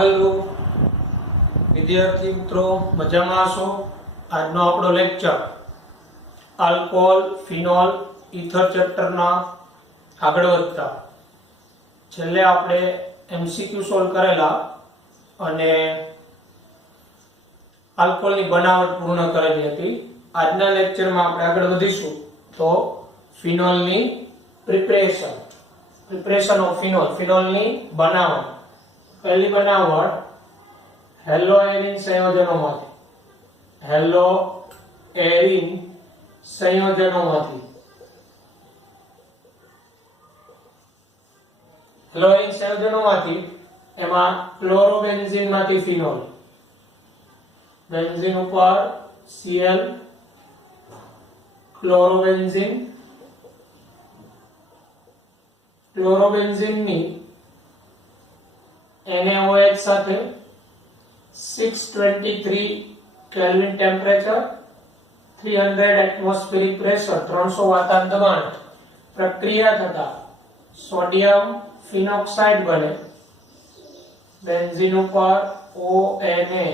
Hello विद्यार्थी मित्रों, मजामां छो? આજનો આપણો લેક્ચર આલ્કોહોલ, ફિનોલ, ઈથર ચેપ્ટરના આગળ વધતા છેલ્લે આપણે એમસીક્યુ સોલ્વ કરેલા અને આલ્કોહોલની બનાવટ પૂર્ણ કરેલી હતી. આજના લેક્ચરમાં આપણે આગળ વધીશું તો ફિનોલની પ્રિપરેશન ઓફ ફિનોલની બનાવટ. પહેલી બનાવટ હેલોએરિન સંયોજનોમાંથી એમાં ક્લોરોબેન્ઝીન માંથી ફિનોલ. બેન્ઝીન ઉપર Cl, ક્લોરોબેન્ઝીનની NaOH સાથે 623 કેલ્વિન ટેમ્પરેચર, 300 એટમોસ્ફિયરિક પ્રેશર, 300 વાતાવરણ દબાણ પ્રક્રિયા થતા સોડિયમ ફિનોક્સાઇડ બને. બેન્ઝીન ઉપર ONa,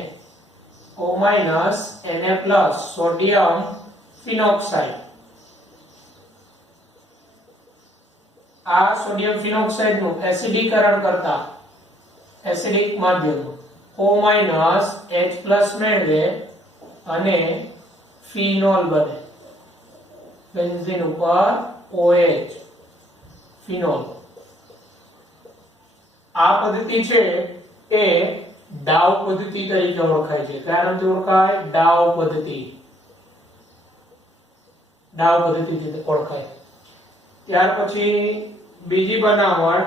Na+, સોડિયમ ફિનોક્સાઇડ. આ સોડિયમ ફિનોક્સાઇડ નું એસિડીકરણ કરતા એસિડિક માધ્યમ O- H+ મેળવે અને ફિનોલ બને. બેન્ઝીન ઉપર OH, ફિનોલ. આ પદ્ધતિ છે એ ડાઉ પદ્ધતિ તરીકે ઓળખાય છે. કયા નામથી ઓળખાય? ડાઉ પદ્ધતિ ઓળખાય. ત્યાર પછી બીજી બનાવટ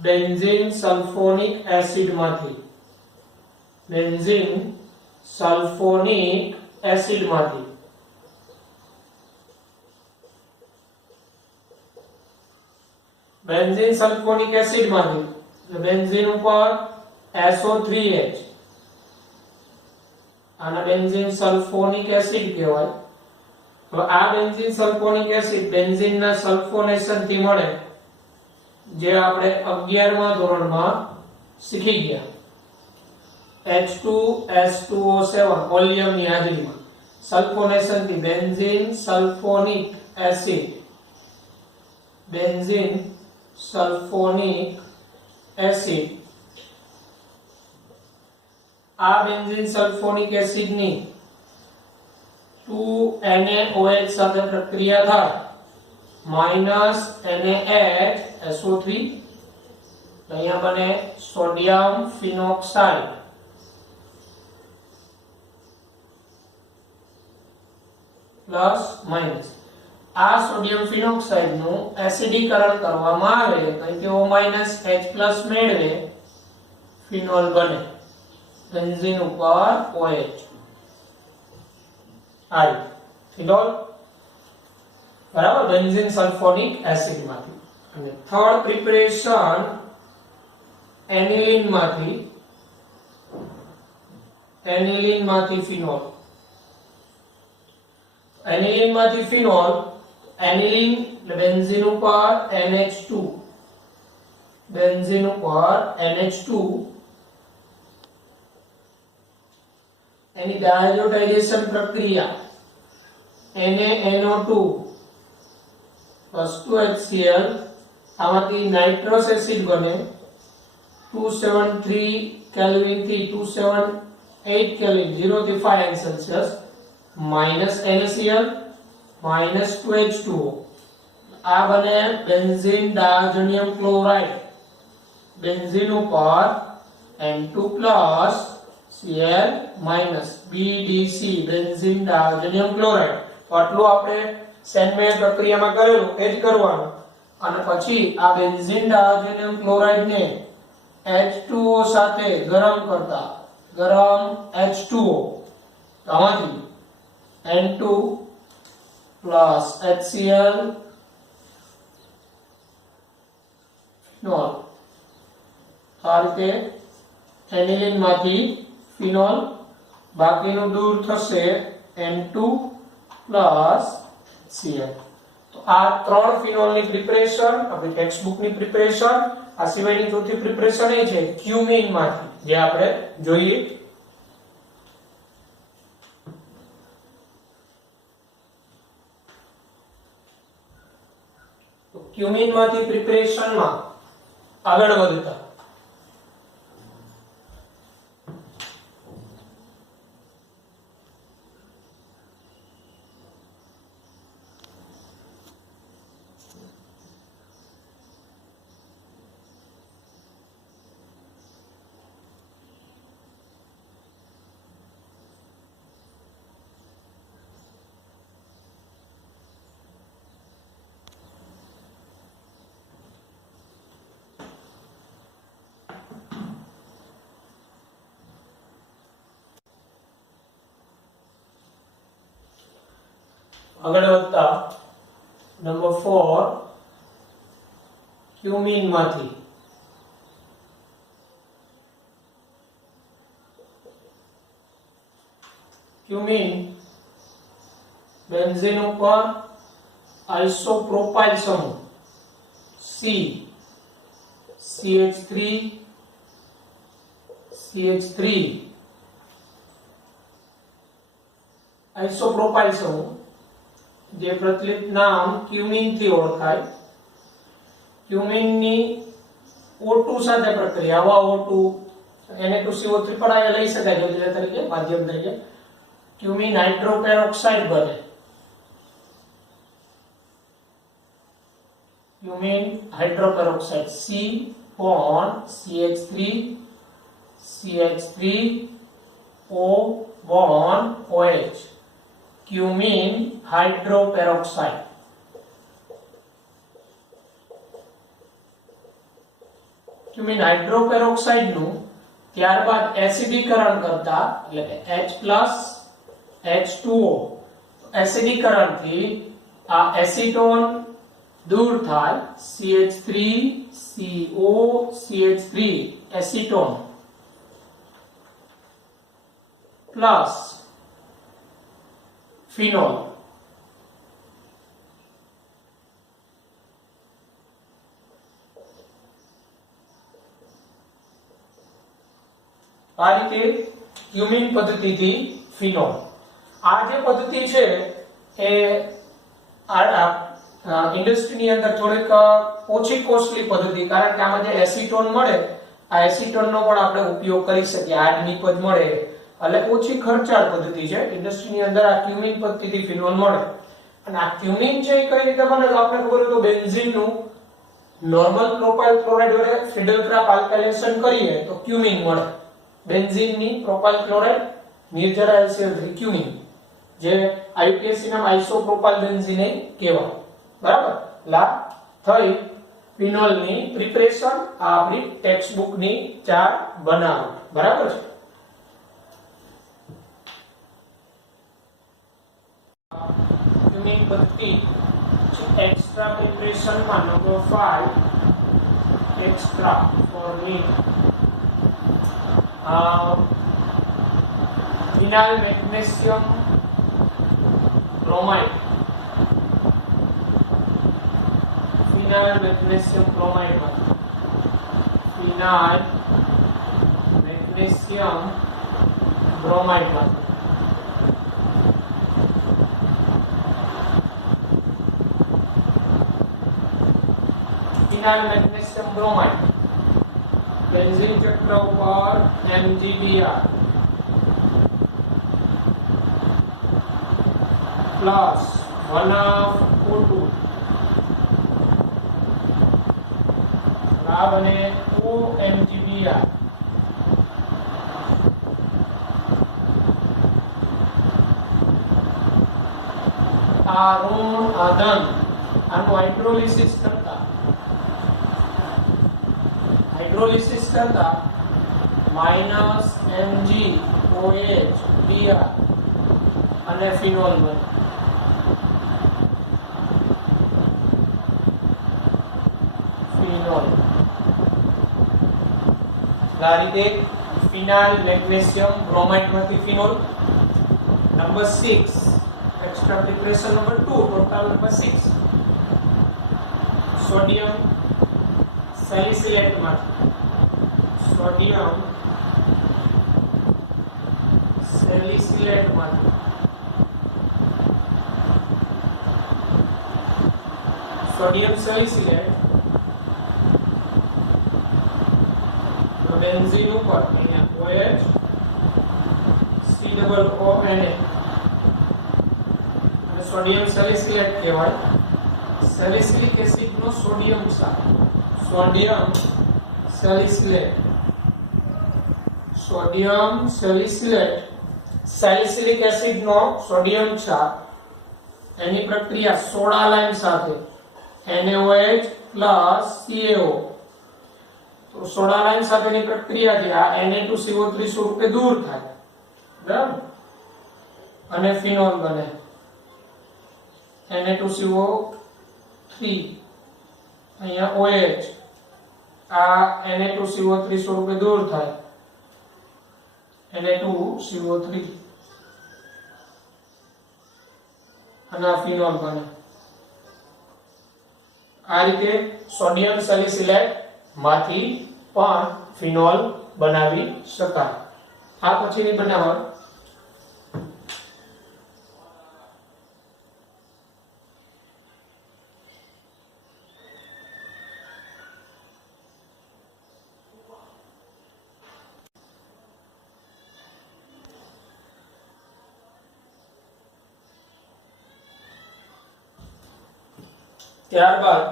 બેન્ઝીન સલ્ફોનિક એસિડ માંથી. બેન્ઝીન સલ્ફોનિક એસિડ માંથી બેન્ઝીન ઉપર SO3H. આના બેન્ઝીન સલ્ફોનિક એસિડ કહેવાય. તો આ બેન્ઝીન સલ્ફોનિક એસિડ બેન્ઝીનના સલ્ફોનેશન થી મળે, જે આપણે 11મા ધોરણમાં શીખી ગયા. H2SO7 વોલ્યુમની હાજરીમાં સલ્ફોનેશન થી બેન્ઝીન સલ્ફોનિક એસિડ. આ બેન્ઝીન સલ્ફોનિક એસિડ ની 2NaOH સાથે પ્રક્રિયા થાય, -NaH SO3, અહીંયા બને સોડિયમ ફિનોક્સાઇડ. Plus minus. આ સોડિયમ ફિનોક્સાઇડ નું એસિડીકરણ કરવામાં આવે તો O- H+ મેળવે ફિનોલ બને. બેન્ઝીન ઉપર OH, ફિનોલ. બરાબર, બેન્ઝીન સલ્ફોનિક એસિડ માંથી. અને થર્ડ પ્રિપરેશન એનિલીન માંથી ફિનોલ. એનિલીન બેન્ઝીન ઉપર NH2, એની ડાયઝોટાઇઝેશન પ્રક્રિયા NaNO2 + 2HCl. આમાંથી નાઇટ્રસ એસિડ બને 273 કેલ્વિન થી 278 કેલ્વિન, 0 થી 5 સેલ્સિયસ, -NaCl, -2H2O. આ બને બેન્ઝીન ડાયઝોનિયમ ક્લોરાઇડ. બેન્ઝીન ઉપર N2+ Cl- BDC, benzene diazonium chloride. તો આટલું આપણે સેન્ડમેડ પ્રક્રિયામાં કરેલું એ જ કરવાનું. અને પછી આ બેન્ઝીન ડાયઝોનિયમ ક્લોરાઇડ ને H2O સાથે ગરમ H2O, તો આમાંથી N2 + HCl ફિનોલ. આ રીતે એનિલિન માંથી ફિનોલ, બાકીનું દૂર થશે N2 Cl. તો આ ત્રણ ફિનોલની પ્રિપરેશન આપણી ટેક્સ્ટ બુકની પ્રિપરેશન. આ સિવાયની ચોથી પ્રિપરેશન એ છે ક્યુમિન માંથી, જે આપણે જોઈએ. તો ક્યુમિન માંથી પ્રિપરેશનમાં આગળ વધતા નંબર 4 ક્યુમિન માંથી ક્યુમિન બેન્ઝીન ઉપર આઇસોપ્રોપાઇલ સમૂહ C CH3 આઇસોપ્રોપાઇલ સમૂહ, જે પ્રચલિત નામ ક્યુમિન થી ઓળખાય. ક્યુમિન ની O2 સાથે પ્રક્રિયા, આવા O2 Na2CO3 પણ આ લઈ શકાય યોજના તરીકે, માધ્યમ તરીકે. ક્યુમિન હાઇડ્રોપેરોક્સાઇડ બને. Cumene hydroperoxide C bond CH3 O bond OH, cumene hydroperoxide. Cumene hydroperoxide નું ત્યારબાદ એસિડીકરણ કરતા, એટલે કે H+H2O, એસિડીકરણ થી આ એસીટોન દૂર થાય, CH3COCH3 એસીટોન પ્લસ ફિનોલ. આ રીતે ક્યુમિન પદ્ધતિથી ફિનોલ. આ જે પદ્ધતિ છે એ ઇન્ડસ્ટ્રીની અંદર થોડીક ઓછી કોસ્ટલી પદ્ધતિ, કારણ કે આમાં જે એસીટોન મળે, આ એસીટોનનો પણ આપણે ઉપયોગ કરી શકીએ. આ નિપજ મળે એટલે ઓછી ખર્ચાળ પદ્ધતિ છે. ઇન્ડસ્ટ્રીની અંદર આ ક્યુમિન પદ્ધતિથી ફિનોલ મળે. અને આ ક્યુમિન છે એ કઈ રીતે બને? આપણે ખબર હોય તો બેન્ઝીનનું નોર્મલ પ્રોપાઇલ ક્લોરાઇડ વડે ફિડલક્રાફ્ટ આલ્કાઇલેશન કરીએ તો ક્યુમિન મળે. બેન્ઝીનની પ્રોપાઇલ ક્લોરાઇડ નિર્જરા HCl3 ક્યુમિન, જે આઈયુપીએસસી નામ આઇસોપ્રોપાઇલ બેન્ઝીન કહેવાય. બરાબર? લા થઈ ફિનોલની પ્રિપરેશન. આ આપણી ટેક્સ્ટ બુકની 4 બનાવટ. બરાબર છે? ક્યુમિન પદ્ધતિ એક્સ્ટ્રા પ્રિપરેશનમાં number 5 extra for mean phenyl magnesium bromide. Phenyl magnesium bromide માં ફિનાઇલ મેગ્નેશિયમ બ્રોમાઇડ માં ફિનાઇલ મેગ્નેશિયમ બ્રોમાઇડ બેન્ઝીન ચક્ર ઉપર MgBr પ્લસ 1O2 આ બને OMgBr. આ ઋણ આ ધન, આનું હાઇડ્રોલિસિસ કરતા -MgOH અને ફિનોલ બને. ફિનોલ આ રીતે ફિનાલ, મેગ્નેશિયમ, બ્રોમાઇડ માંથી phenol. Number 6 extra preparation number 2 total number 6 sodium salicylate માંથી સોડિયમ સેલિસિલેટ માંથી સોડિયમ સેલિસિલેટ બેન્ઝીન ઉપર અહીંયા OH COO Na અને સોડિયમ સેલિસિલેટ કહેવાય. સેલિસિલિક એસિડ નો સોડિયમ ક્ષાર સોડિયમ સેલિસિલેટ સેલિસિલિક એસિડ નો સોડિયમ ક્ષાર એની પ્રક્રિયા સોડા લાઇમ સાથે NaOH CaO. તો સોડા લાઇમ સાથેની પ્રક્રિયા છે આ Na2CO3 સ્વરૂપે દૂર થાય, બરાબર, અને ફિનોલ બને. Na2CO3 અહીંયા OH આ Na2CO3 સ્વરૂપે દૂર થાય Na2CO3 અને આ ફિનોલ બને. આ રીતે સોડિયમ સેલિસિલેટ માંથી પણ ફિનોલ બનાવી શકાય. આ પછીની બનાવટ ત્યારબાદ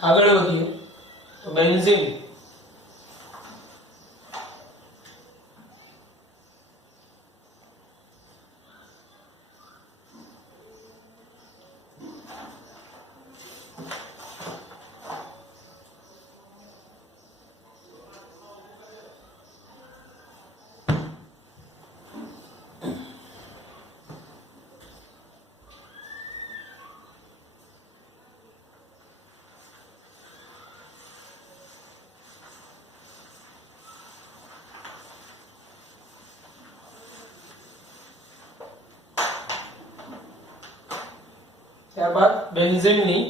આગળ વધીએ તો બેન્ઝીન. ત્યારબાદ બેન્ઝીનની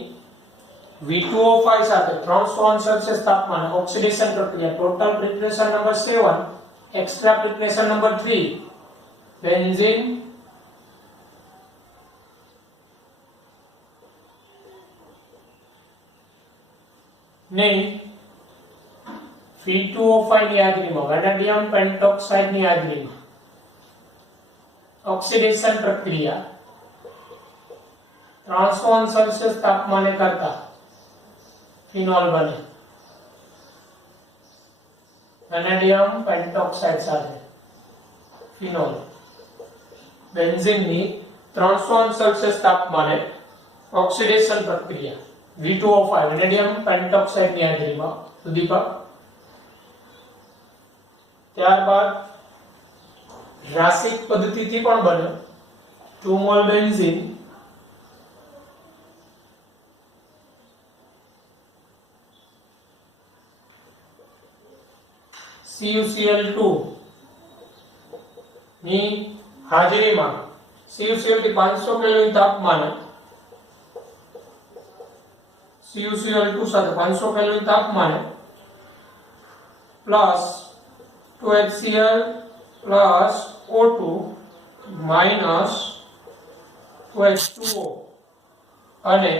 V2O5 સાથે 300 સેલ્સિયસ તાપમાને ઓક્સિડેશન પ્રક્રિયા total preparation number 7 extra preparation number 3 benzene ને V2O5 ની હાજરીમાં વેનેડિયમ પેન્ટોક્સાઇડ ની હાજરીમાં ઓક્સિડેશન પ્રક્રિયા 300 સેલ્સિયસ તાપમાને કરતા ફિનોલ બને. વેનેડિયમ પેન્ટોક્સાઇડ સાથે ફિનોલ. બેન્ઝીનની 300 સેલ્સિયસ તાપમાને ઓક્સિડેશન પ્રક્રિયા V2O5 વેનેડિયમ પેન્ટોક્સાઇડ ની હાજરીમાં ઉદ્દીપક. ત્યારબાદ રાસિક પદ્ધતિથી પણ બને 2 મોલ બેન્ઝીન CuCl2 ની હાજરીમાં CuCl થી 500 કેલ્વિન તાપમાને CuCl2 સાથે 500 કેલ્વિન તાપમાને plus 2HCl plus O2 minus 2H2O અને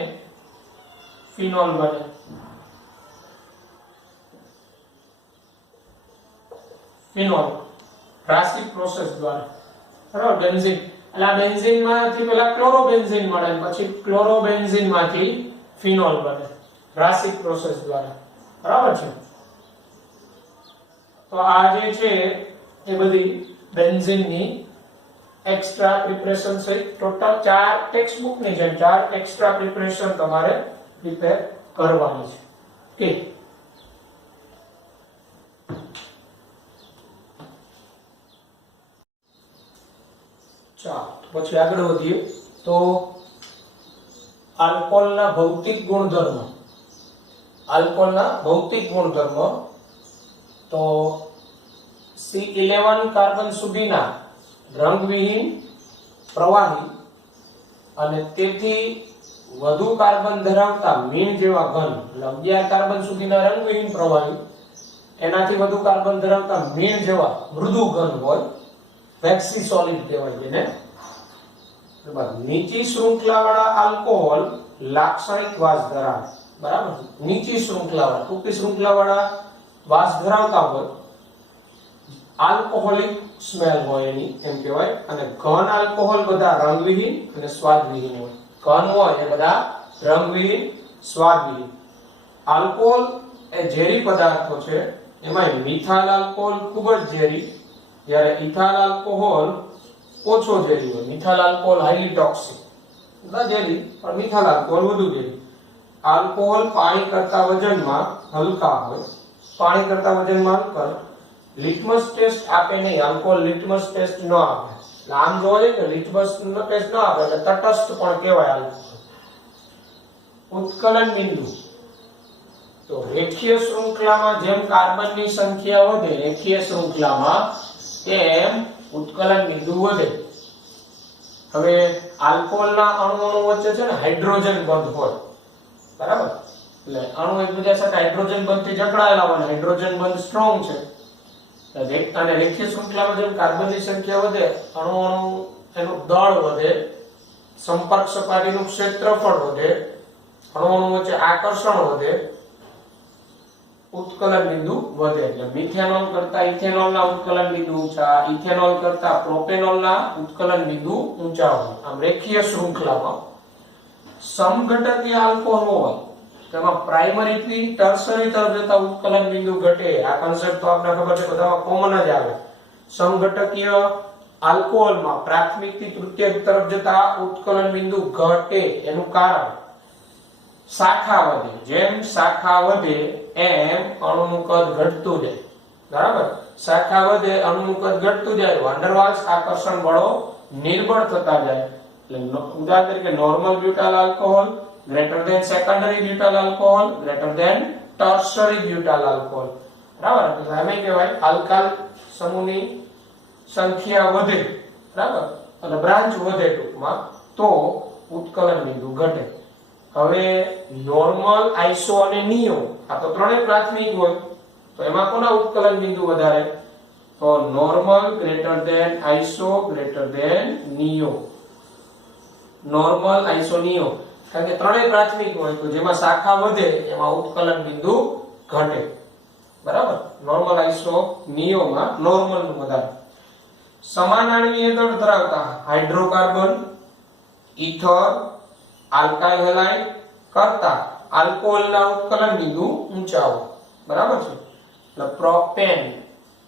ફિનોલ બને. ફિનોલ રાસિક પ્રોસેસ દ્વારા, બરાબર. બેન્ઝીન એટલે આ બેન્ઝીન માંથી પહેલા ક્લોરોબેન્ઝીન મળે પછી ક્લોરોબેન્ઝીન માંથી ફિનોલ બને રાસિક પ્રોસેસ દ્વારા, બરાબર છે. તો આ જે છે એ બધી બેન્ઝીનની એક્સ્ટ્રા પ્રિપરેશન છે. ટોટલ 4 ટેક્સ્ટ બુક ની જેમ 4 એક્સ્ટ્રા પ્રિપરેશન તમારે પ્રિપેર કરવાની છે. ઓકે, ચાલો પછી આગળ વધીએ તો આલ્કોહોલના ભૌતિક ગુણધર્મ. આલ્કોહોલના ભૌતિક ગુણધર્મ તો C11 કાર્બન સુધીના રંગવિહીન પ્રવાહી અને તેથી વધુ કાર્બન ધરાવતા મીણ જેવા ઘન, એટલે 11 કાર્બન સુધીના રંગવિહીન પ્રવાહી એનાથી વધુ કાર્બન ધરાવતા મીણ જેવા મૃદુ ઘન હોય, વેક્સી સોલિડ કહેવાય જેને. નીચી શૃંખલાવાળા આલ્કોહોલ લાક્ષણિક વાસ ધરાવે. બરાબર. નીચી શૃંખલાવાળા, ટૂંકી શૃંખલાવાળા વાસ ધરાવતા હોય, આલ્કોહોલિક સ્મેલ હોય એની એમ કહેવાય. અને ઘન આલ્કોહોલ બધા રંગવિહીન અને સ્વાદવિહીન હોય. ઘન હોય એ બધા રંગવિહીન, સ્વાદવિહીન. આલ્કોહોલ એ ઝેરી પદાર્થો છે. એમાં મિથાઇલ આલ્કોહોલ ખૂબ જ ઝેરી, જ્યારે ઇથાઇલ આલ્કોહોલ ઓછો ઝેરી હોય. મિથાઇલ આલ્કોહોલ હાઈલી ટોક્સિક, બધા ઝેરી પણ મિથાઇલ આલ્કોહોલ વધુ ઝેરી. આલ્કોહોલ પાણી કરતા વજનમાં હલકા હોય, પાણી કરતા વજનમાં હલકા. લિટમસ ટેસ્ટ આપે નહીં, આલ્કોહોલ લિટમસ ટેસ્ટ ન આપે. એટલે આમ જોવા જઈએ કે લિટમસ ટેસ્ટ ન આપે એટલે તટસ્થ પણ કહેવાય આલ્કોહોલ. ઉત્કલન બિંદુ, તો રેખીય શૃંખલામાં જેમ કાર્બનની સંખ્યા વધે રેખીય શૃંખલામાં, તેમ ઉત્કલન બિંદુ વધે. હવે આલ્કોહોલના અણુઓ વચ્ચે છે ને હાઇડ્રોજન બંધ હોય. બરાબર. એટલે અણુ એકબીજા સાથે હાઇડ્રોજન બંધથી જકડાયેલા હોય, હાઇડ્રોજન બંધ સ્ટ્રોંગ છે. અને રેખીય શૃંખલામાં જેમ કાર્બનની સંખ્યા વધે, અણુ એનું દળ વધે, સંપર્ક સપાટીનું ક્ષેત્રફળ વધે, અણુ વચ્ચે આકર્ષણ વધે, ઉત્કલન બિંદુ વધે. એટલે મિથેનોલ કરતા ઇથેનોલના ઉત્કલન બિંદુ ઊંચા, ઇથેનોલ કરતા પ્રોપેનોલના ઉત્કલન બિંદુ ઊંચા હોય. આમ રેખીય શૃંખલામાં સમઘટકીય આલ્કોહોલ હોય તેમાં પ્રાઇમરી થી ટર્શરી તરફ જતા ઉત્કલન બિંદુ ઘટે. આ કન્સેપ્ટ તો આપણને ખબર છે, બધામાં કોમન જ આવે. સમઘટકીય આલ્કોહોલમાં પ્રાથમિક થી તૃતીયક તરફ જતા ઉત્કલન બિંદુ ઘટે. એનું કારણ શાખા વધે. જેમ શાખા વધે એમ અણુનું કદ ઘટતું જાય. બરાબર. શાખા વધે અણુનું કદ ઘટતું જાય, વાન્ડરવાલ્સ આકર્ષણ બળો નિર્બળ થતા જાય. એટલે ઉદાહરણ તરીકે normal butyl alcohol greater than secondary butyl alcohol greater than tertiary butyl alcohol. બરાબર. એટલે એમ કહેવાય આલ્કાલ સમૂહની સંખ્યા વધે, બરાબર, એટલે બ્રાન્ચ વધે ટૂંકમાં, તો ઉત્કલન બિંદુ ઘટે. હવે નોર્મલ, આઇસો અને નિયો આ તો ત્રણેય પ્રાથમિક હોય, તો એમાં કોના ઉત્કલન બિંદુ વધારે? તો normal greater than iso greater than neo. Normal, iso, neo, કારણ કે ત્રણેય પ્રાથમિક હોય, તો જેમાં શાખા વધે એમાં ઉત્કલન બિંદુ ઘટે. બરાબર. નોર્મલ, આઇસો, નિયોમાં નોર્મલ નું વધારે. સમાન આણ્વીય દળ ધરાવતા હાઇડ્રોકાર્બન, ઇથર, આલ્કાઇલ હેલાઇડ કરતા આલ્કોહોલના ઉત્કલન બિંદુ ઊંચા હોય. બરાબર છે. એટલે પ્રોપેન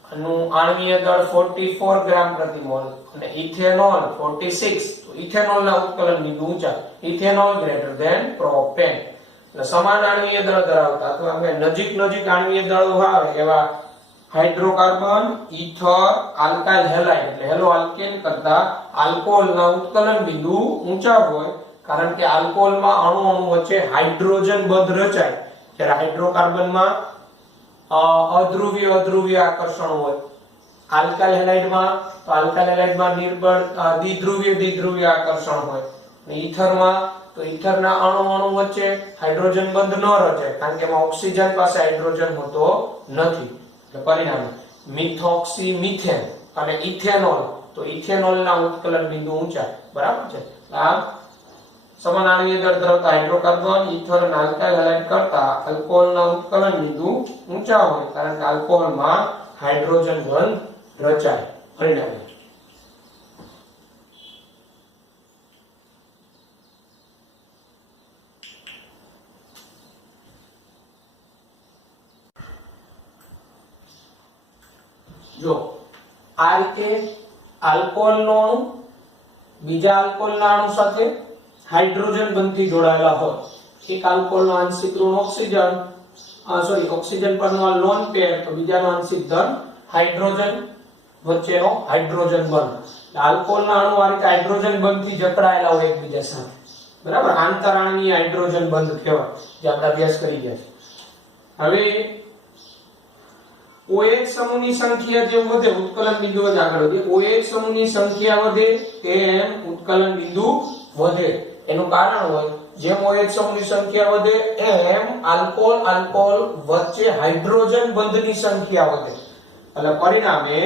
નું આણ્વીય દળ 44 ગ્રામ પ્રતિ મોલ અને ઇથેનોલ 46, તો ઇથેનોલના ઉત્કલન બિંદુ ઊંચા. Ethanol greater than propane. એટલે સમાન આણ્વીય દળ ધરાવતા અથવા નજીક આણ્વીય દળો આવે એવા હાઇડ્રોકાર્બન, ઇથર, આલ્કાઇલ હેલાઇડ એટલે હેલો આલ્કેન કરતા આલ્કોહોલના ઉત્કલન બિંદુ ઊંચા હોય, કારણ કે આલ્કોહોલમાં અણુ વચ્ચે હાઇડ્રોજન બંધ રચાય, જ્યારે હાઇડ્રોકાર્બનમાં અધ્રુવીય આકર્ષણ હોય. આલ્કાઇલ હેલાઇડમાં નિર્બળ દ્વિધ્રુવીય આકર્ષણ હોય. ઇથરમાં તો ઇથરના અણુ વચ્ચે હાઇડ્રોજન બંધ ન રચાય, કારણ કે એમાં ઓક્સિજન પાસે હાઇડ્રોજન હોતો નથી. એટલે પરિણામે મિથોક્સી, મિથેન અને ઇથેનોલ, તો ઇથેનોલના ઉત્કલન બિંદુ ઊંચા. બરાબર છે. આ સમાન આણ્વીય દળ ધરાવતા હાઇડ્રોકાર્બન, ઇથર અને આલ્કાઇલ હેલાઇડ કરતા આલ્કોહોલના ઉત્કલન બિંદુ ઊંચા હોય, કારણ કે આલ્કોહોલમાં હાઇડ્રોજન બંધ રચાય. પરિણામે જો આ રીતે આલ્કોહોલનો અણુ બીજા આલ્કોહોલના અણુ સાથે હાઇડ્રોજન બંધથી જોડાયેલા હોય. એક આલ્કોહોલનો આંશિક ઋણ ઓક્સિજન પરનો લોન પેર, તો બીજાનો આંશિક ધન હાઇડ્રોજન વચ્ચેનો હાઇડ્રોજન બંધ. આલ્કોહોલના અણુ આ રીતે હાઇડ્રોજન બંધથી જકડાયેલા હોય એકબીજા સાથે. બરાબર. આંતરાણવીય હાઇડ્રોજન બંધ કહેવાય, જે આપણે અભ્યાસ કરી ગયા છે. હવે OH સમૂહની સંખ્યા જેમ વધે ઉત્કલન બિંદુ જ આગળ વધે. OH સમૂહની સંખ્યા વધે તેમ ઉત્કલન બિંદુ વધે. એનું કારણ હોય જેમ OH સમૂહની સંખ્યા વધે એમ આલ્કોહોલ આલ્કોહોલ વચ્ચે હાઇડ્રોજન બંધની સંખ્યા વધે. એટલે પરિણામે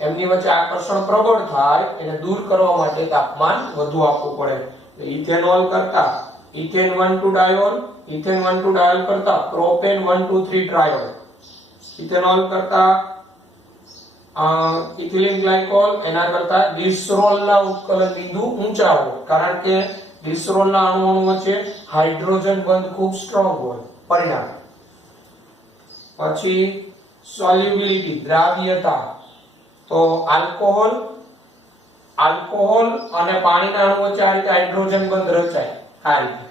એમની વચ્ચે આકર્ષણ પ્રબળ થાય. એને દૂર કરવા માટે તાપમાન વધુ આપવું પડે. ઇથેનોલ કરતા ઇથેન 1,2 ડાયોલ, ઇથેન 1,2 ડાયોલ કરતા પ્રોપેન 1,2,3 ટ્રાયોલ, ઇથેનોલ કરતા ઇથિલિન ગ્લાયકોલ એના કરતા ગ્લિસરોલના ઉત્કલન બિંદુ ઊંચા હોય. કારણ કે ગ્લિસરોલના અણુઓ વચ્ચે હાઇડ્રોજન બંધ ખૂબ સ્ટ્રોંગ હોય. પરિણામ પછી સોલ્યુબિલિટી દ્રાવ્યતા. તો આલ્કોહોલ અને પાણીના અણુ વચ્ચે આ રીતે હાઇડ્રોજન બંધ રચાય. આ રીતે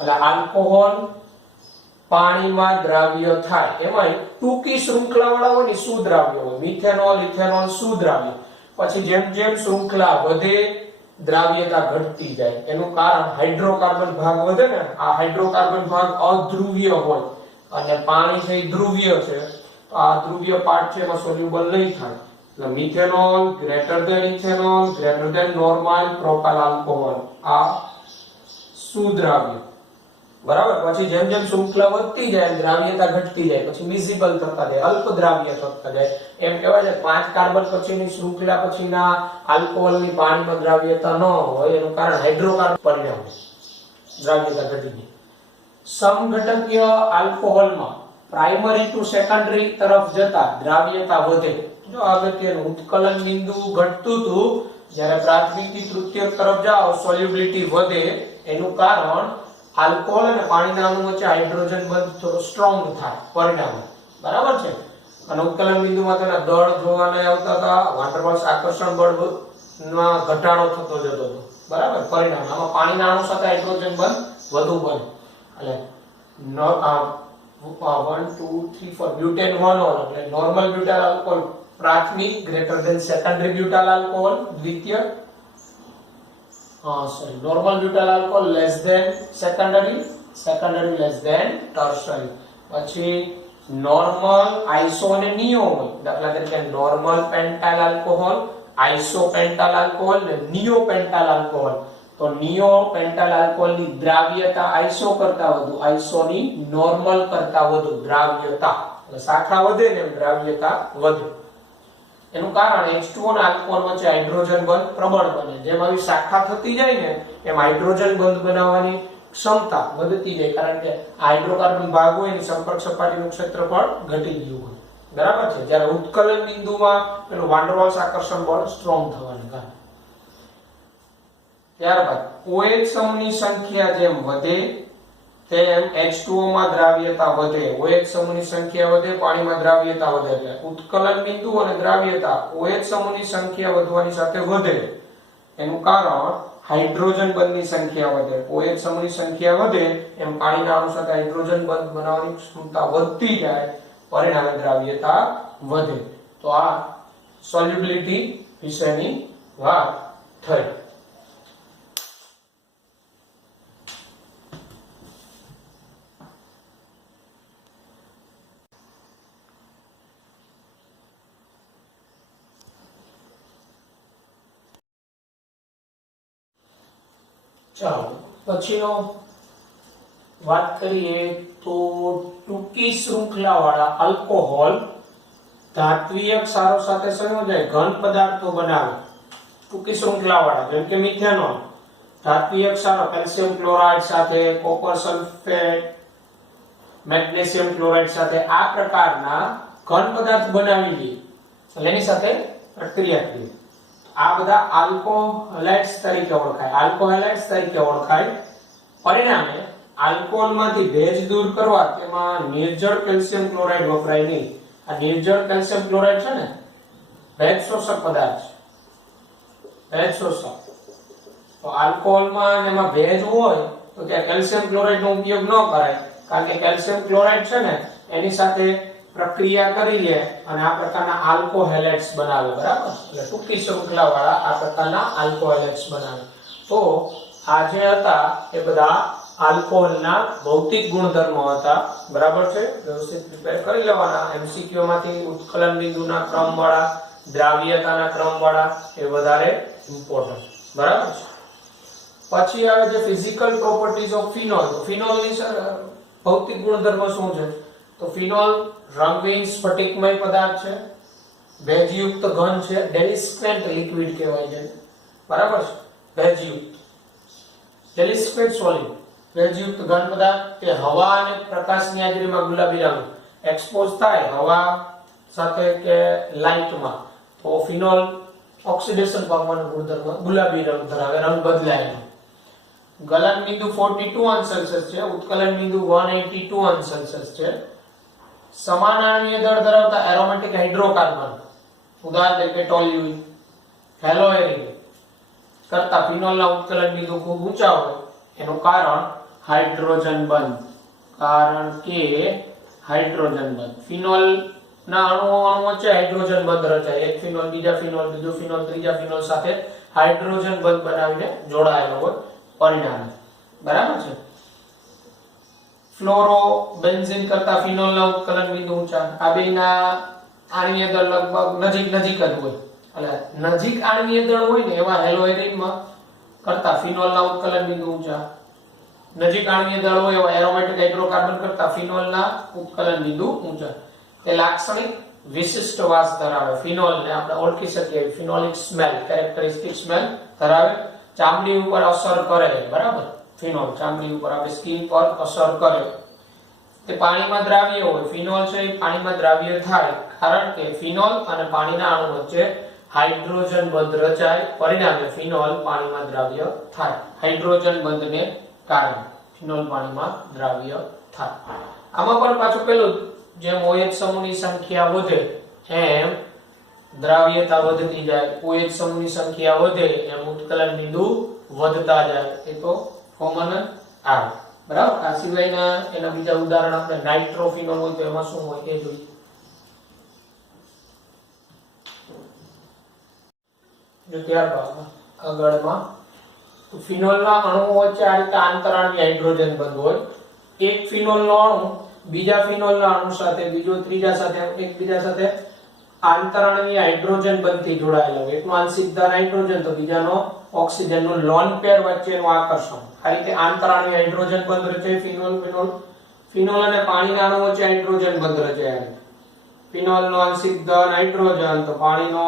એટલે આલ્કોહોલ પાણીમાં દ્રાવ્ય થાય. એમાં ટૂંકી શૃંખલા વાળા હોય ને સુદ્રાવ્ય હોય. મિથેનોલ ઇથેનોલ સુદ્રાવ્ય. પછી જેમ જેમ શૃંખલા વધે દ્રાવ્યતા ઘટતી જાય. એનું કારણ હાઇડ્રોકાર્બન ભાગ વધે ને. આ હાઇડ્રોકાર્બન ભાગ અધ્રુવીય હોય અને પાણી છે ધ્રુવીય છે. તો આ ધ્રુવીય પાર્ટ છે એમાં સોલ્યુબલ નહીં થાય. એટલે methanol greater than ethanol greater than normal propyl alcohol આ સુદ્રાવ્ય. બરાબર. પછી જેમ જેમ શૃંખલા વધતી જાય દ્રાવ્યતા ઘટતી જાય. પછી મિસિબલ થતા જાય, અલ્પ દ્રાવ્ય થતા જાય. એમ કહેવાય છે 5 કાર્બન પછીની શૃંખલા પછીના આલ્કોહોલની પાણીમાં દ્રાવ્યતા ન હોય એનું કારણ હાઇડ્રોકાર્બન પરિણામ દ્રાવ્યતા ઘટી ગઈ. સમઘટકીય આલ્કોહોલમાં પ્રાઇમરી ટુ સેકન્ડરી તરફ જતા દ્રાવ્યતા વધે. જો અગત્યનું ઉત્કલન બિંદુ ઘટતું હતું જ્યારે પ્રાથમિક થી તૃતીયક તરફ જાઓ સોલ્યુબિલિટી વધે. એનું કારણ આલ્કોહોલ અને પાણીના અણુ વચ્ચે હાઇડ્રોજન બંધ થોડો સ્ટ્રોંગ થાય. પરિણામે બરાબર છે. અને ઉત્કલન બિંદુમાં તેના દળ જોવા નહીં આવતા હતા. વાંડરવાલ્સ આકર્ષણ બળમાં ઘટાડો થતો જતો હતો. બરાબર. પરિણામે આમાં પાણીના અણુ સાથે હાઇડ્રોજન બંધ વધુ બને. એટલે 1 2 3 4 બ્યુટેન 1 એટલે નોર્મલ બ્યુટાઇલ આલ્કોહોલ પ્રાથમિક greater than secondary butyl alcohol દ્વિતીય normal butyl alcohol less than secondary less than tertiary. પછી normal iso અને neo હોય. દાખલા તરીકે normal pentyl alcohol, iso pentyl alcohol અને neo pentyl alcohol. તો neo pentyl alcohol ની દ્રાવ્યતા iso કરતા વધુ, iso ની normal કરતા વધુ દ્રાવ્યતા. એટલે શાખા વધે ને દ્રાવ્યતા વધે. એનું કારણ H2O અને આલ્કોહોલ વચ્ચે હાઇડ્રોજન બંધ પ્રબળ બને. જેમ આવી શાખા થતી જાય ને એમ હાઇડ્રોજન બંધ બનાવવાની ક્ષમતા વધતી જાય. કારણ કે હાઇડ્રોકાર્બન ભાગ હોય એની સંપર્ક સપાટીનું ક્ષેત્રફળ ઘટી ગયું હોય. બરાબર છે. જ્યારે ઉત્કલન બિંદુમાં પેલું વાંડરવાલ્સ આકર્ષણ બળ સ્ટ્રોંગ થવાનું કારણ. ત્યારબાદ OH સમૂહની સંખ્યા જેમ વધે તેમ H2O માં દ્રાવ્યતા વધે. OH સમૂહની સંખ્યા વધે પાણીમાં દ્રાવ્યતા વધે. એટલે ઉત્કલન બિંદુ અને દ્રાવ્યતા OH સમૂહની સંખ્યા વધવાની સાથે વધે. એનું કારણ હાઇડ્રોજન બંધની સંખ્યા વધે. OH સમૂહની સંખ્યા વધે એમ પાણીના અણુ સાથે હાઇડ્રોજન બંધ બનાવવાની ક્ષમતા વધતી જાય. પરિણામે દ્રાવ્યતા વધે. તો આ સોલ્યુબિલિટી વિશેની વાત થઈ. ચાલો પછીનો વાત કરીએ તો ટૂંકી શૃંખલા વાળા આલ્કોહોલ ધાત્વિય ક્ષારો સાથે સંયોજાય ઘન પદાર્થો બનાવે. ટૂંકી શૃંખલા વાળા જેમ કે મિથેનોલ ધાત્વિય ક્ષારો કેલ્શિયમ ક્લોરાઇડ સાથે, કોપર સલ્ફેટ, મેગ્નેશિયમ ક્લોરાઇડ સાથે આ પ્રકારના ઘન પદાર્થ બનાવી લે. એની સાથે પ્રક્રિયા કરીએ. આ બધા આલ્કોહોલાઇડ્સ તરીકે ઓળખાય. પરિણામે આલ્કોહોલમાંથી ભેજ દૂર કરવા તેમાં નિર્જળ કેલ્શિયમ ક્લોરાઇડ વપરાય નહીં. આ નિર્જળ કેલ્શિયમ ક્લોરાઇડ છે ને ભેજ શોષક પદાર્થ છે. ભેજ શોષક. તો આલ્કોહોલમાં એમાં ભેજ હોય તો ત્યાં કેલ્શિયમ ક્લોરાઇડ નો ઉપયોગ ન કરાય. કારણ કે કેલ્શિયમ ક્લોરાઇડ છે ને એની સાથે પ્રક્રિયા કરી લે અને આ પ્રકારના આલ્કોહોલાઇડ્સ બનાવે. બરાબર. એટલે ટૂંકી શૃંખલા વાળા આ પ્રકારના આલ્કોહોલાઇડ્સ બનાવે. તો આ જે હતા એ બધા આલ્કોહોલના ભૌતિક ગુણધર્મો હતા. બરાબર છે, વ્યવસ્થિત પ્રિપેર કરી લેવાના. એમસીક્યુ માંથી ઉત્કલન બિંદુના ક્રમવાળા, દ્રાવ્યતાના ક્રમવાળા એ વધારે ઇમ્પોર્ટન્ટ. બરાબર છે. પછી આવે છે ફિઝિકલ પ્રોપર્ટીઝ ઓફ ફિનોલ. ફિનોલની ભૌતિક ગુણધર્મ શું છે? તો ફિનોલ રંગહીન સ્ફટિકમય પદાર્થ છે, ભેજયુક્ત ઘન છે, ડેલિસ્ક્વેન્ટ લિક્વિડ કહેવાય છે. બરાબર છે, ભેજયુક્ત, ડેલિસ્ક્વેન્ટ સોલિડ, ભેજયુક્ત ઘન પદાર્થ. તે હવા અને પ્રકાશની હાજરીમાં ગુલાબી રંગ એક્સપોઝ થાય હવા સાથે કે લાઇટમાં, તો ફિનોલ ઓક્સિડેશન પામવાનો ગુણધર્મ ગુલાબી રંગ ધરાવે, રંગ બદલાય. ગલન બિંદુ 42 અંશ સેલ્સિયસ છે, ઉત્કલન બિંદુ 182 અંશ સેલ્સિયસ છે. સમાન આણ્વીય દળ ધરાવતા એરોમેટિક હાઇડ્રોકાર્બન, ઉદાહરણ તરીકે ટોલ્યુઇન, હેલોએરિન કરતા ફિનોલના ઉત્કલન બિંદુ ખૂબ ઊંચા હોય. એનું કારણ હાઇડ્રોજન બંધ. કારણ કે હાઇડ્રોજન બંધ. ફિનોલ ના અણુઓ વચ્ચે હાઇડ્રોજન બંધ રચાય. એક ફિનોલ બીજા ફિનોલ, બીજો ફિનોલ ત્રીજા ફિનોલ સાથે હાઇડ્રોજન બંધ બનાવીને જોડાયેલો હોય પરિણામે. બરાબર છે. ફ્લોરો બેન્ઝીન કરતા ફિનોલના ઉત્કલન બિંદુ ઊંચા. આ બેના આણ્વીય દળ લગભગ નજીક જ હોય. એટલે નજીક આણ્વીય દળ હોય ને એવા હેલોએરિનમાં કરતા ફિનોલના ઉત્કલન બિંદુ ઊંચા. નજીક આણ્વીય દળ હોય એવા એરોમેટિક હાઇડ્રોકાર્બન કરતા ફિનોલના ઉત્કલન બિંદુ ઊંચા. તે લાક્ષણિક વિશિષ્ટ વાસ ધરાવે. ફિનોલને આપણે ઓળખી શકીએ ફિનોલિક સ્મેલ, કેરેક્ટરિસ્ટિક સ્મેલ ધરાવે. ચામડી ઉપર અસર કરે. બરાબર, ફિનોલ ચામડી ઉપર આપણી સ્કિન પર અસર કરે. તે પાણીમાં દ્રાવ્ય હોય. ફિનોલ છે એ પાણીમાં દ્રાવ્ય થાય કારણ કે ફિનોલ અને પાણીના અણુ વચ્ચે હાઇડ્રોજન બંધ રચાય. પરિણામે ફિનોલ પાણીમાં દ્રાવ્ય થાય. હાઇડ્રોજન બંધને કારણે ફિનોલ પાણીમાં દ્રાવ્ય થાય. આમાં પણ પાછું પેલું જેમ OH સમૂહની સંખ્યા વધે એમ દ્રાવ્યતા વધતી જાય. OH સમૂહની સંખ્યા વધે એમ ઉત્કલન બિંદુ વધતા જાય. એ તો કોમન આવે. બરાબર. આ સિવાયના એના બીજા ઉદાહરણ આપણે નાઇટ્રોફિનોલ હોય તો એમાં શું હોય એ જોઈએ. જો ત્યારબાદ આગળમાં ફિનોલના અણુઓ વચ્ચે આ રીતે આંતરાણવી હાઇડ્રોજન બંધ હોય. એક ફિનોલનો અણુ બીજા ફિનોલના અણુ સાથે, બીજો ત્રીજા સાથે, એકબીજા સાથે આંતરાણવીય હાઇડ્રોજન બંધથી જોડાયેલો હોય. એકનો આંશિક દર હાઇડ્રોજન તો બીજાનો ઓક્સિજનનું લોન પેર વચ્ચેનું આકર્ષણ. આ રીતે આંતરાણવીય હાઇડ્રોજન બંધ રચાય. ફિનોલ અને પાણીના અણુ વચ્ચે હાઇડ્રોજન બંધ રચાય. ફિનોલનો આંશિક દર હાઇડ્રોજન તો પાણીનો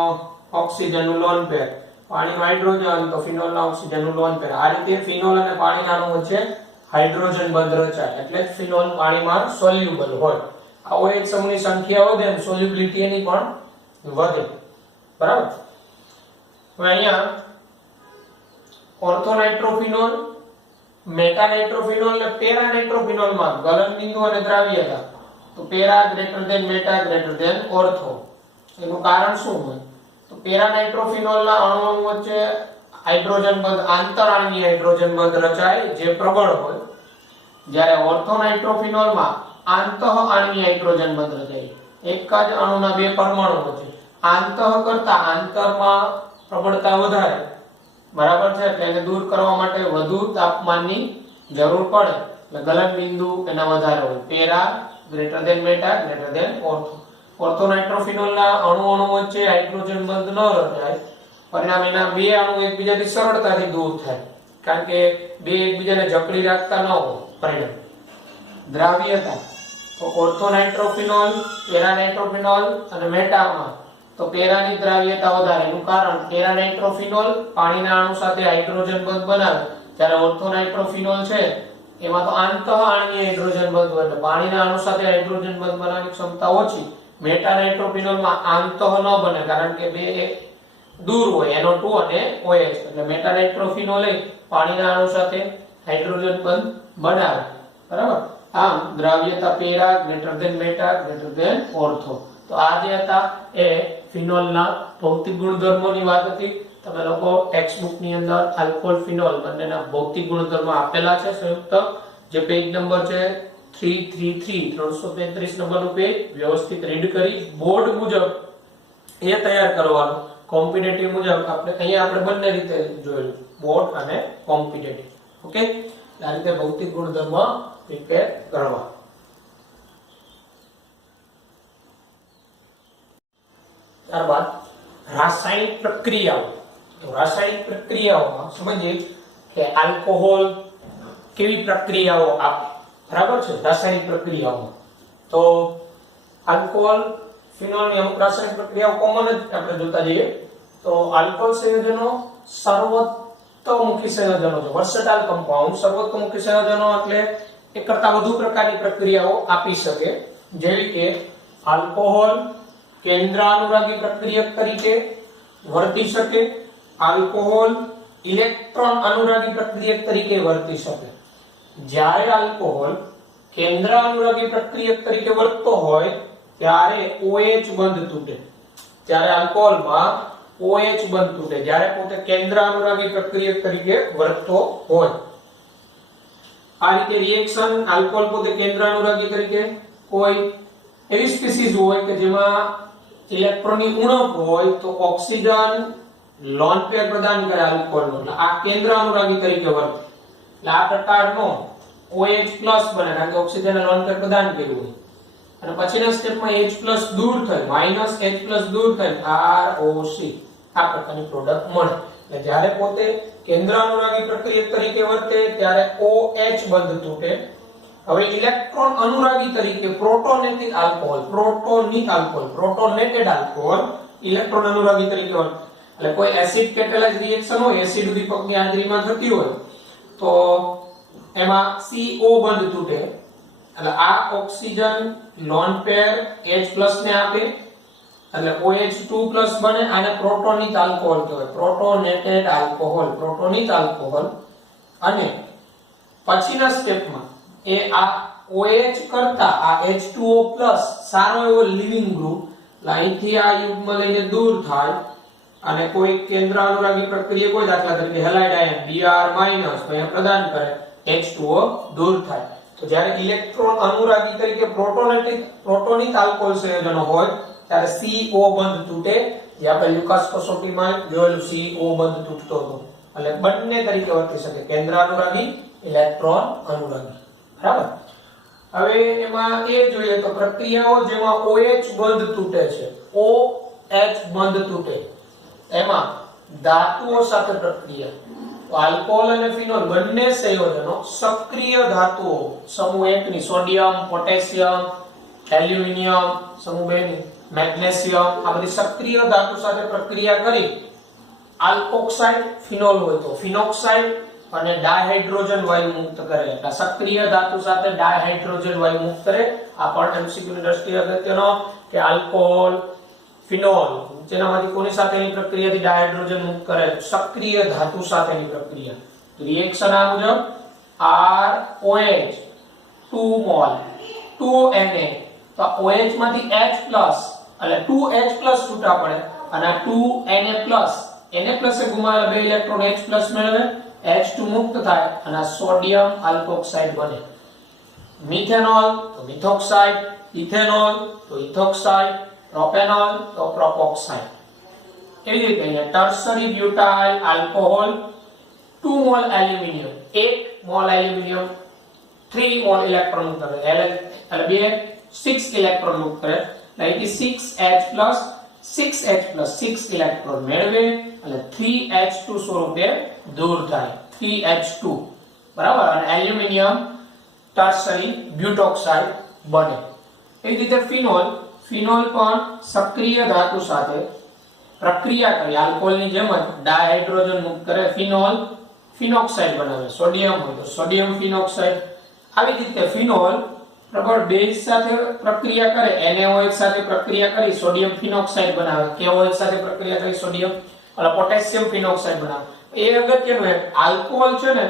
ઓક્સિજનનું લોન પેર, પાણીનો હાઇડ્રોજન તો ફિનોલના ઓક્સિજનનું લોન પેર. આ રીતે ફિનોલ અને પાણીના અણુ વચ્ચે હાઇડ્રોજન બંધ રચાય એટલે ફિનોલ પાણીમાં સોલ્યુબલ હોય. આ OH સમૂહની સંખ્યા વધે એમ સોલ્યુબિલિટી એની પણ વધે. બરાબર. હવે અહીંયા ઓર્થોનાઇટ્રોફિનોલ, મેટાનાઇટ્રોફિનોલ અને પેરાનાઇટ્રોફિનોલમાં ગલન બિંદુ અને દ્રાવ્યતા તો para greater than meta greater than ortho. એનું કારણ શું હોય? તો પેરાનાઇટ્રોફિનોલના અણુઓ વચ્ચે હાઇડ્રોજન બંધ, આંતરાણવીય હાઇડ્રોજન બંધ રચાય જે પ્રબળ હોય. જ્યારે ઓર્થોનાઇટ્રોફિનોલમાં આંતઃ આણ્વીય હાઇડ્રોજન બંધ રચાય. એક જ અણુના બે પરમાણુ વચ્ચે આંતઃ કરતા આંતરમાં પ્રબળતા વધારે. બરાબર છે. એટલે એને દૂર કરવા માટે વધુ તાપમાનની જરૂર પડે. એટલે ગલન બિંદુ એના વધારે હોય. Para greater than meta greater than ortho. ઓર્થોનાઇટ્રોફિનોલના અણુ વચ્ચે હાઇડ્રોજન બંધ ન રચાય. પરિણામે એના બે અણુ એકબીજાથી સરળતાથી દૂર થાય કારણ કે બે એકબીજાને જકડી રાખતા ન હોય. પરિણામ દ્રાવ્યતા તો ઓર્થોનાઇટ્રોફિનોલ, પેરાનાઇટ્રોફિનોલ અને મેટામાં તો પેરાની દ્રાવ્યતા વધારે. એનું કારણ પેરાનાઇટ્રોફિનોલ પાણીના અણુ સાથે હાઇડ્રોજન બંધ બનાવે, જ્યારે ઓર્થોનાઇટ્રોફિનોલ છે એમાં તો આંતઃ આણ્વીય હાઇડ્રોજન બંધ હોય એટલે પાણીના અણુ સાથે હાઇડ્રોજન બંધ બનાવવાની ક્ષમતા ઓછી. મેટાનાઇટ્રોફિનોલમાં આંતઃ ન બને કારણ કે બે દૂર હોય, NO2 અને OH. એટલે મેટાનાઇટ્રોફિનોલ પાણીના અણુ સાથે હાઇડ્રોજન બંધ બનાવે. બરાબર. આમ દ્રાવ્યતા para greater than meta greater than ortho. તો આ જે હતા એ ફિનોલના ભૌતિક ગુણધર્મોની વાત હતી. તમે લોકો ટેક્સ્ટ ની અંદર આલ્કોહોલ, ફિનોલ બંનેના ભૌતિક ગુણધર્મો આપેલા છે સંયુક્ત. જે પેજ નંબર છે 333 333 નંબરનું પેજ વ્યવસ્થિત રીડ કરી બોર્ડ મુજબ એ તૈયાર કરવાનું. કોમ્પિટિટિવ મુજબ આપણે અહીંયા બંને રીતે જોયેલું, બોર્ડ અને કોમ્પિટિટિવ. ઓકે. આ રીતે ભૌતિક ગુણધર્મ પ્રિપેર કરવા. ત્યારબાદ રાસાયણિક પ્રક્રિયાઓ. તો રાસાયણિક પ્રક્રિયાઓમાં સમજીએ કે આલ્કોહોલ કેવી પ્રક્રિયાઓ આપે. બરાબર છે. રાસાયણિક પ્રક્રિયાઓમાં તો આલ્કોહોલ, ફિનોલ ની અમુક રાસાયણિક પ્રક્રિયાઓ કોમન જ આપણે જોતા જઈએ. તો આલ્કોહોલ સંયોજનો સર્વતોમુખી સંયોજનો છે. Versatile compound. સર્વતોમુખી સંયોજનો એટલે એક કરતા વધુ પ્રકારની પ્રક્રિયાઓ આપી શકે, જેવી કે આલ્કોહોલ કેન્દ્રાનુરાગી પ્રક્રિયક તરીકે વર્તી શકે, આલ્કોહોલ ઇલેક્ટ્રોન અનુરાગી પ્રક્રિયક તરીકે વર્તી શકે. જ્યારે આલ્કોહોલ કેન્દ્રાનુરાગી પ્રક્રિયક તરીકે વર્તતો હોય ત્યારે OH બંધ તૂટે. ત્યારે આલ્કોહોલમાં OH બંધ તૂટે જ્યારે પોતે કેન્દ્રાનુરાગી પ્રક્રિયક તરીકે વર્તતો હોય. આ રીતે રિએક્શન આલ્કોહોલ પોતે કેન્દ્રાનુરાગી તરીકે કોઈ એવી સ્પીસીઝ હોય કે જેમાં ઇલેક્ટ્રોનની ઉણપ હોય તો ઓક્સિજન લોન પેર પ્રદાન કરે આલ્કોહોલનો, એટલે આ કેન્દ્રાનુરાગી તરીકે વર્તે. એટલે આ પ્રકારનો OH+ બને કારણ કે ઓક્સિજન લોન પેર પ્રદાન કર્યું હોય. અને પછીના સ્ટેપમાં H+ દૂર થાય, -H+ દૂર થાય, ROC આ પ્રકારની પ્રોડક્ટ મળે. એટલે જ્યારે પોતે કેન્દ્રાનુરાગી પ્રક્રિયક તરીકે વર્તે ત્યારે OH બંધ તૂટે. હવે ઇલેક્ટ્રોન અનુરાગી તરીકે પ્રોટોનેટેડ આલ્કોહોલ, પ્રોટોનેટેડ આલ્કોહોલ ઇલેક્ટ્રોન અનુરાગી તરીકે વર્તે. એટલે કોઈ એસિડ કેટેલાઇઝ રિએક્શન હોય, એસિડ ઉદ્દીપકની હાજરીમાં થતી હોય તો એમાં CO બંધ તૂટે. એટલે આ ઓક્સિજન લોન પેર H+ ને આપે એટલે OH2+ બને. આને પ્રોટોનિક આલ્કોહોલ કહેવાય. પ્રોટોનેટેડ આલ્કોહોલ, પ્રોટોનિક આલ્કોહોલ. અને પછીના સ્ટેપમાં એ આ OH કરતા આ H2O+ સારો એવો લિવિંગ ગ્રુપ અહીંથી આ યુગ્મ લઈને દૂર થાય અને કોઈ કેન્દ્ર અનુરાગી પ્રક્રિયા કોઈ દાખલા તરીકે હેલાઇડ આયન Br- તો અહીંયા પ્રદાન કરે, H2O દૂર થાય. તો જ્યારે ઇલેક્ટ્રોન અનુરાગી તરીકે પ્રોટોનિક આલ્કોહોલ સંયોજનો હોય ત્યારે CO બંધ તૂટે. જે આપણે લ્યુકાસ કસોટીમાં જોયેલું CO બંધ તૂટતો હતો. એટલે બંને તરીકે વર્તી શકે, કેન્દ્ર અનુરાગી, ઇલેક્ટ્રોન અનુરાગી. બરાબર. હવે એમાં એ જોઈએ તો પ્રક્રિયાઓ જેમાં OH બંધ તૂટે છે, OH બંધ તૂટે એમાં ધાતુઓ સાથે પ્રક્રિયા. તો આલ્કોહોલ અને ફિનોલ બંને સંયોજનો સક્રિય ધાતુઓ સમૂહ 1 ની સોડિયમ, પોટેશિયમ, એલ્યુમિનિયમ, સમૂહ 2 ની મેગ્નેશિયમ, આ બધી સક્રિય ધાતુ સાથે પ્રક્રિયા કરી આલ્કોક્સાઇડ, ફિનોલ હોય તો ફિનોક્સાઇડ અને ડાયહાઇડ્રોજન વાયુ મુક્ત કરે. એટલે સક્રિય ધાતુ સાથે ડાયહાઇડ્રોજન વાયુ મુક્ત કરે. આ પણ MCQ ની દ્રષ્ટિએ અગત્યનો કે આલ્કોહોલ, ફિનોલ જેનામાંથી કોની સાથેની પ્રક્રિયાથી ડાયહાઇડ્રોજન મુક્ત કરે? સક્રિય ધાતુ સાથેની પ્રક્રિયા. તો રિએક્શન આ મુજબ ROH 2 મોલ 2Na. તો OH માંથી H+ એટલે 2H+ છૂટા પડે અને 2Na+, Na+ એ ગુમાવેલા બે ઇલેક્ટ્રોન H+ મેળવે, H2 મુક્ત થાય અને આ સોડિયમ આલ્કોક્સાઇડ બને. મિથેનોલ તો મિથોક્સાઇડ, ઇથેનોલ તો ઇથોક્સાઇડ, પ્રોપેનોલ તો પ્રોપોક્સાઇડ. એવી રીતે અહીંયા tertiary butyl alcohol 2 mall aluminium, 1 mall aluminium 3 mall electron મુક્ત કરે, એટલે બે 6 ઇલેક્ટ્રોન મુક્ત કરે. અહીંથી 6 ઇલેક્ટ્રોન મેળવે એટલે 3H2 સ્વરૂપે દૂર થાય, 3H2. બરાબર. અને એલ્યુમિનિયમ ટર્શરી બ્યુટોક્સાઇડ બને. એ રીતે ફિનોલ પણ સક્રિય ધાતુ સાથે પ્રક્રિયા કરી આલ્કોહોલની જેમ જ ડાયહાઇડ્રોજન મુક્ત કરે, ફિનોક્સાઇડ બનાવે. સોડિયમ હોય તો સોડિયમ ફિનોક્સાઇડ. આવી રીતે ફિનોલ પ્રબળ બેઝ સાથે પ્રક્રિયા કરે, NaOH સાથે પ્રક્રિયા કરી સોડિયમ ફિનોક્સાઇડ બનાવે, KOH સાથે પ્રક્રિયા કરી સોડિયમ અને પોટેશિયમ ફિનોક્સાઇડ બનાવે. એ અગત્યનું આલ્કોહોલ છે ને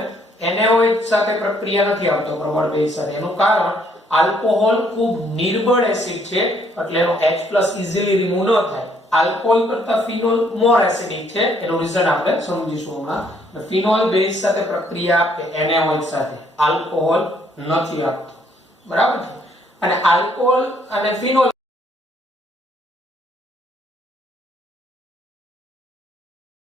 NaOH સાથે પ્રક્રિયા નથી આવતો પ્રબળ બેઝ સાથે. એનું કારણ આલ્કોહોલ ખૂબ નિર્બળ એસિડ છે એટલે એનો H+ ઈઝીલી રિમૂવ ન થાય. આલ્કોહોલ કરતા ફિનોલ મોર એસિડિક છે. એનું રીઝન આપણે સમજીશું હમણાં. ફિનોલ બેઝ સાથે પ્રક્રિયા આપે NaOH સાથે, આલ્કોહોલ નથી આપતો. બરાબર છે. અને આલ્કોહોલ અને ફિનોલ